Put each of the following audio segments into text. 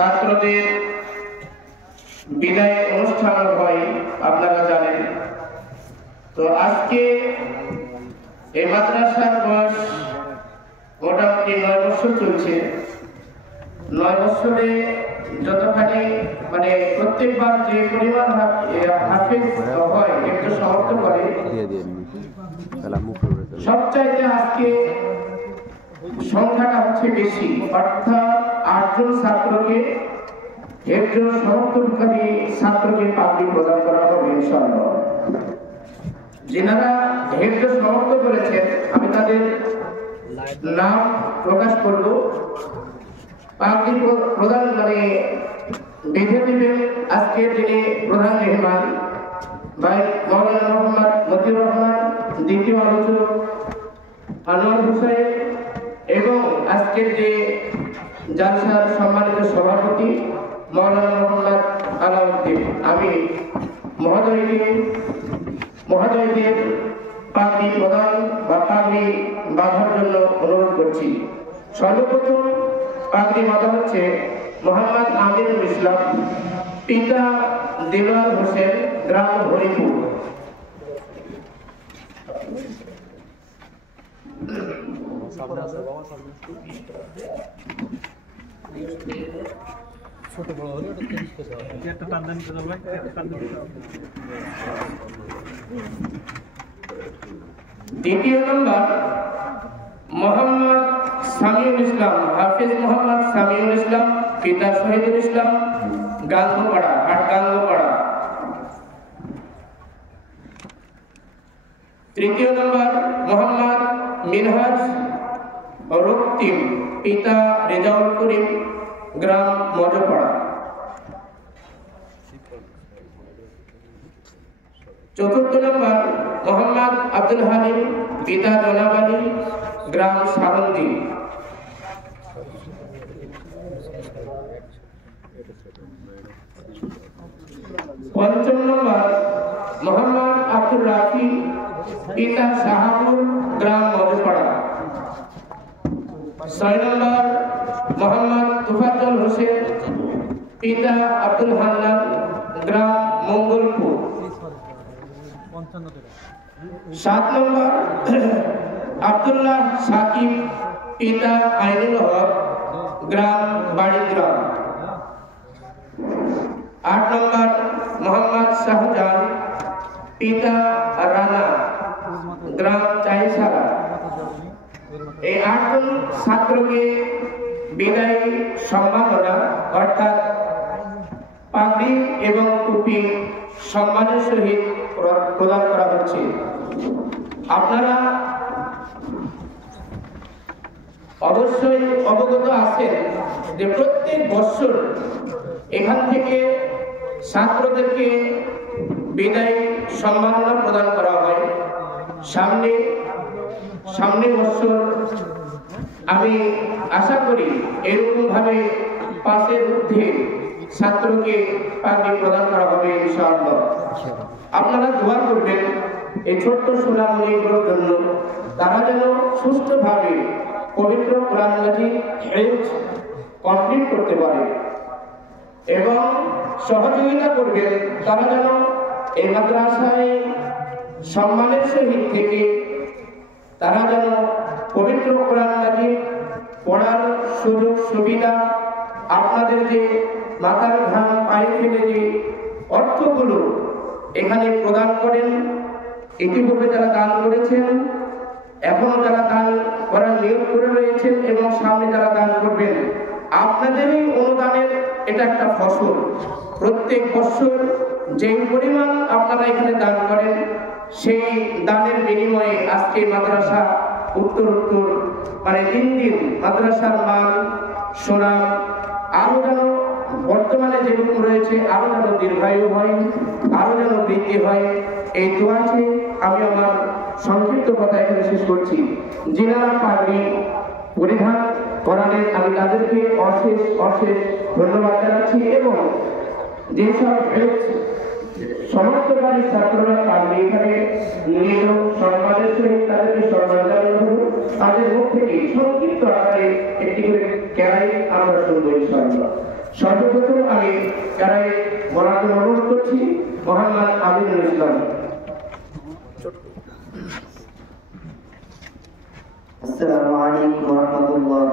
ছাত্রদের বিদায় অনুষ্ঠান হয় আপনারা জানেন। তো আজকে এই মাদ্রাসার বয়স মোটামুটি 9 বছর চলছে। 9 বছরে যতখানি মানে প্রত্যেকবার যে পরিমাণ হাফেজ হয় একটু সমর্থন করে, সবচাইতে আজকে সংখ্যাটা হচ্ছে বেশি, অর্থাৎ 8 জন ছাত্রকে একজন সমর্থনকারী ছাত্রকে পাগড়ি প্রদান করা হবে ইনশাআল্লাহ। যিনারা হেড সমর্থন করেছেন আমি তাদের নাম প্রকাশ করব। পাগড়ি প্রদান মানে বেঁধে দিবেন আজকে যিনি প্রধান মেহমান ভাই মাওলানা মোহাম্মদ মতিউর রহমান, দ্বিতীয় আলোচক আনোয়ার হোসেন এবং আজকের যে জালসার সম্মানিত সভাপতি মাওলানা মোহাম্মদ আলাউদ্দিন। আমি মহোদয়দের পাগড়ি প্রদান বা পাগড়ি বাঁধার জন্য অনুরোধ করছি। সর্বপ্রথম পাগড়ি বাঁধা হচ্ছে মোহাম্মদ আমিনুল ইসলাম, পিতা দিলওয়ার হোসেন, গ্রাম হরিপুর। দ্বিতীয় নম্বর মোহাম্মদ সামিউল ইসলাম, হাফিজ মোহাম্মদ সামিউল ইসলাম, পিতা শহীদুল ইসলাম, গাঙ্গপাড়া, গাঙ্গপাড়া। তৃতীয় নম্বর মোহাম্মদ মিনহাজ রক্তিম, পিতা রেজাউল করিম, গ্রাম মজপাড়া। চতুর্থ নম্বর মোহাম্মদ আব্দুল হালিম, পিতা জনাব আলী, গ্রাম সারন্দি। পঞ্চম নম্বর মোহাম্মদ আব্দুল রাফি, পিতা শাহাবুল, গ্রাম মজপাড়া। 6 নম্বর মোহাম্মদ তুফাজ্জল হোসেন, পিতা আব্দুল হান্নান, গ্রাম মঙ্গলপুর। 7 নম্বর আব্দুল্লাহ সাকিব, পিতা আইনুল হক, গ্রাম বাড়িগ্রাম। 8 নম্বর মোহাম্মদ শাহজাহান, পিতা রানা, গ্রাম চাইসারা। এই 8 জন ছাত্রকে বিদায়ী সম্মাননা অর্থাৎ পাগড়ি এবং টুপি সম্মানের সহিত প্রদান করা হচ্ছে। আপনারা অবশ্যই অবগত আছেন যে প্রত্যেক বছর এখান থেকে ছাত্রদেরকে বিদায়ী সম্মাননা প্রদান করা হয়। সামনে বছর আমি আশা করি এরকম ভাবে 5-এর ঊর্ধ্বে ছাত্রকে পাগড়ি প্রদান করা হবে ইনশাআল্লাহ। আপনারা দোয়া করবেন এই ছোট্ট সোনামণিগুলোর জন্য, তারা যেন সুস্থভাবে পবিত্র কোরআন মাজিদ হেফজ কমপ্লিট করতে পারে এবং সহযোগিতা করবেন তারা যেন এই মাদ্রাসায় সম্মানের সহিত থেকে তারা যেন পবিত্র কোরআন মাজিদ পড়ার সুযোগ সুবিধা, আপনাদের যে মাথার ঘাম পায়ে ফেলে যে অর্থগুলো এখানে প্রদান করেন, ইতিপূর্বে যারা দান করেছেন, এখনো যারা দান করার নিয়োগ করে রয়েছেন এবং সামনে যারা দান করবেন, আপনাদেরই অনুদানের এটা একটা ফসল। প্রত্যেক বছর যে পরিমাণ আপনারা এখানে দান করেন, সেই দানের বিনিময়ে আজকে মাদ্রাসা উত্তর মানে দিন দিন মাদ্রাসার মান সুনাম আরো যেন বর্তমানে যেরকম রয়েছে আরো যেন দীর্ঘায়ু হয়, আরো যেন বৃদ্ধি হয়, এই দোয়াতে আমি আমার সংক্ষিপ্ত কথা এখানে শেষ করছি। যিনারা পাগড়ি পরিধান করালেন আমি তাদেরকে অশেষ ধন্যবাদ জানাচ্ছি এবং যেসব সমর্থকারী ছাত্ররা পাগড়ি এখানে নিজ সম্মানের সহিত তাদেরকে সম্মান জানানো হলো, তাদের মুখ থেকে সংক্ষিপ্ত আকারে একটি করে কেরাই আমরা শুনবো ইনশাআল্লাহ। সর্বপ্রথম আমি কারাই বলার জন্য অনুরোধ করছি মোহাম্মদ আমিনুল ইসলাম। السلام عليكم ورحمة الله.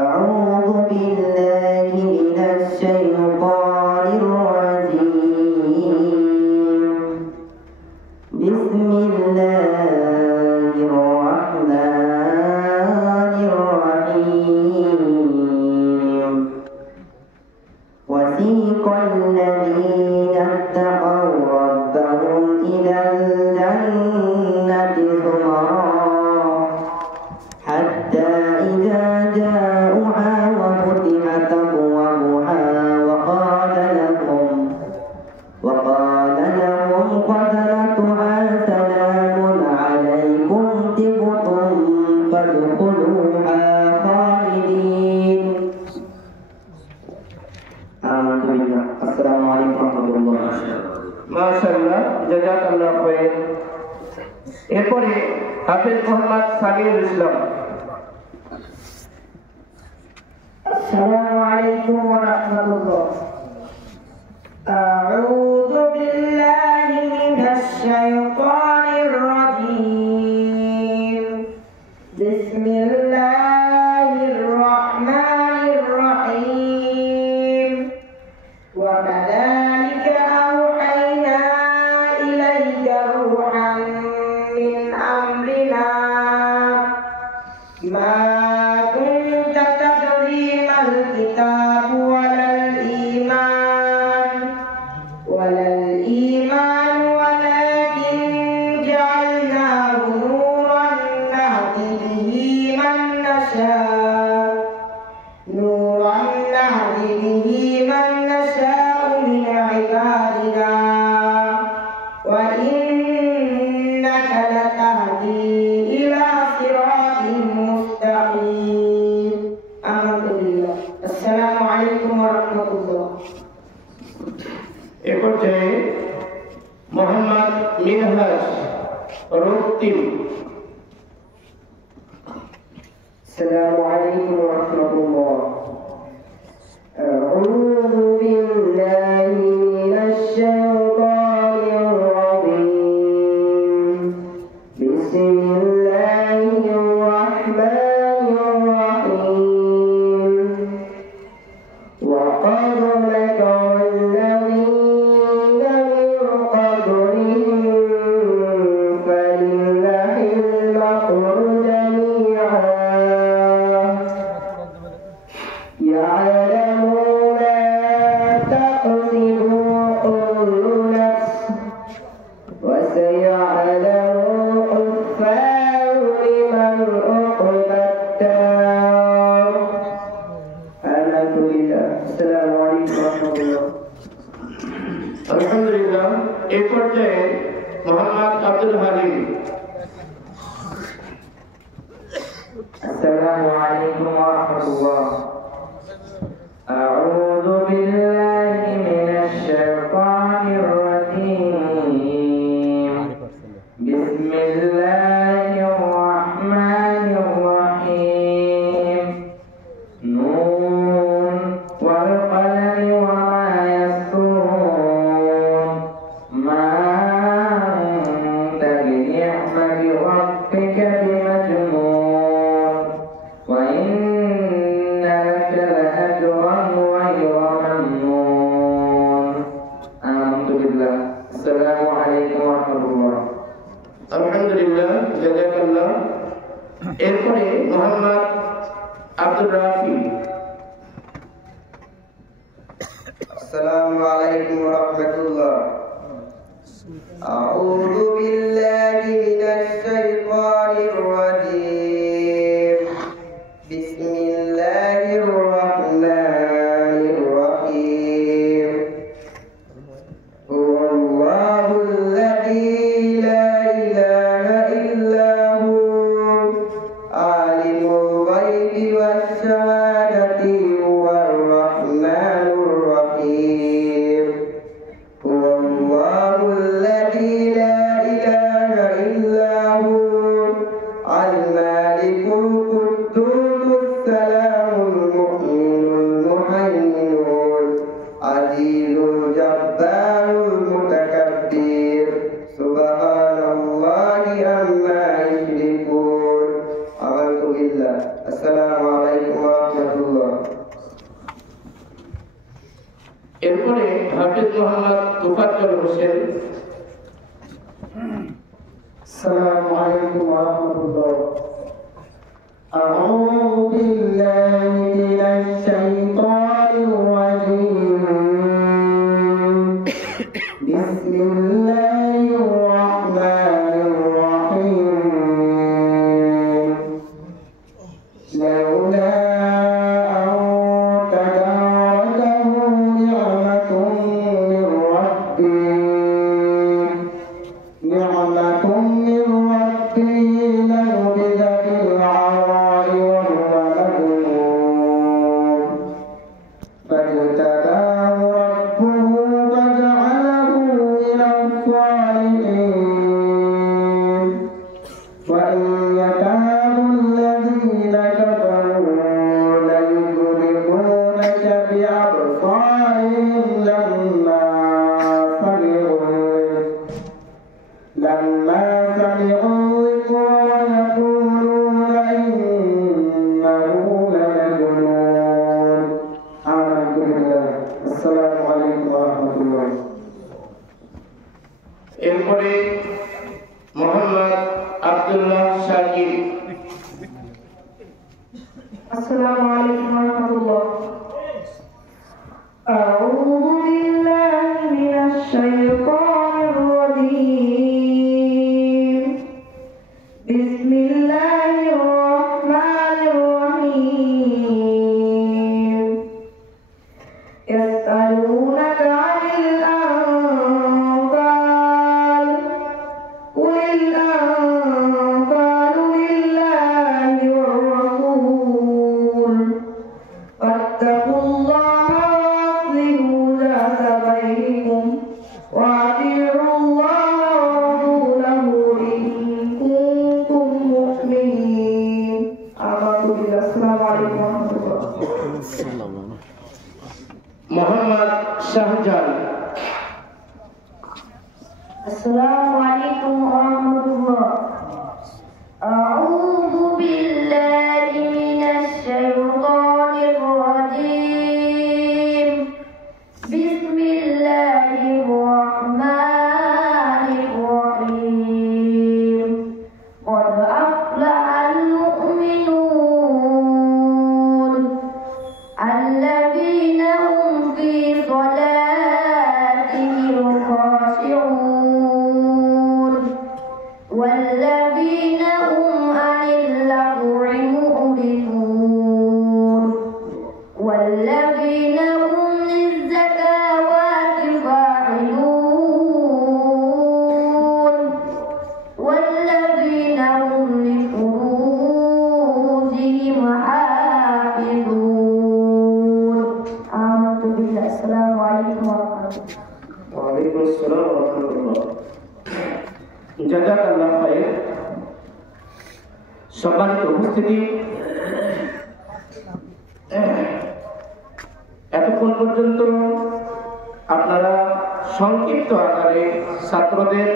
أعوذ بالله من الشيطان الرجيم. بسم الله الرحمن الرحيم. وسيق الذين اتقوا ربهم إلى الجنة زمرا حتى إذا جاءوها وفتحت أبوابها وقال لهم خزنتها سلام عليكم طبتم فادخلوها خالدين. آمنت بالله. السلام عليكم ورحمة الله. মাশাআল্লাহ, জাযাকাল্লাহ খায়র। এরপরে হাফেজ মোহাম্মদ সামিউল ইসলাম। السلام عليكم ورحمة الله. أعوذ بالله من الشيطان الرجيم. بسم الله الرحمن الرحيم. وكذلك أوحينا إليك روحا من أمرنا ما كنت تدري ما الكتاب ولا الإيمان ولكن جعلناه نورا نهدي به من نشاء من عبادنا وإنك لتهدي إلى صراط مستقيم. آمنت بالله. السلام عليكم ورحمة الله. এ পর্যায়ে মোহাম্মদ মিনহাজ রক্তিম। السلام عليكم ورحمة الله. أعوذ بالله من الشيطان الرجيم. بسم الله الرحمن الرحيم. وقد مكر الذين من قبلهم فلله المكر جميعا يعلم ما تكسب كل نفس وسيعلم الكفار لمن عقبى الدار. آمنت بالله. السلام عليكم ورحمة الله. আলহামদুলিল্লাহ। এ পর্যায়ে মোহাম্মদ আব্দুল হালিম। السلام عليكم ورحمة الله. أعوذ بالله من الشيطان الرجيم. بسم الله الرحمن الرحيم. نون والقلم وما يسطرون. ما أنت بنعمة ربك بمجنون وإن لك لأجرا غير ممنون. آمنت بالله. السلام عليكم ورحمة الله. আলহামদুলিল্লাহ, জাযাকাল্লাহ। এরপরে মোহাম্মদ আব্দুর রাফি। السلام عليكم ورحمة الله. أعوذ بالله من الشيطان الرجيم. بسم الله الرحمن الرحيم. هو الله الذي لا إله إلا هو عالم الغيب والشهادة هو الرحمن الرحيم. هو الله الذي لا এরপরে হাফিজ মোহাম্মদ তোফাজ্জল হোসেন। السلام عليكم ورحمة الله. أعوذ بالله من الشيطان الرجيم. بسم الله الرحمن الرحيم. لولا أن تداركه نعمة من ربه لنبذ بالعراء وهو مذموم فاجتباه ربه فجعله من الصالحين. وإن يكاد الذين كفروا ليزلقونك بأبصارهم لما سمعوا الذكر ويقولون إنه لمجنون. آمنت بالله. السلام عليكم ورحمة الله. এরপরে মোহাম্মদ আব্দুল্লাহ শাকিব। السلام عليكم ورحمة الله. أعوذ بالله من الشيطان الرجيم. بسم الله الرحمن الرحيم. يسألونك عن الأنفال قل الأنفال لله والرسول فاتقوا الله وأصلحوا ذات بينكم وأطيعوا الله ورسوله إن كنتم مؤمنين. آمنت بالله. السلام عليكم ورحمة الله. মোহাম্মদ শাহজান। السلام عليكم ورحمة الله. أعوذ بالله من الشيطان الرجيم. بسم الله الرحمن الرحيم. قد أفلح المؤمنون الذين هم في صلاتهم خاشعون والذين هم عن اللغو معرضون والذين هم للزكوات فاعلون والذين هم لفروجهم حافظون. آمنت بالله. السلام عليكم ورحمة الله. ওয়ালাইকুম আসসালাম ওয়া রাহমাতুল্লাহ। জাযাকাল্লাহ খায়র। সম্মানিত উপস্থিতি, এতক্ষণ পর্যন্ত আপনারা সংক্ষিপ্ত আকারে ছাত্রদের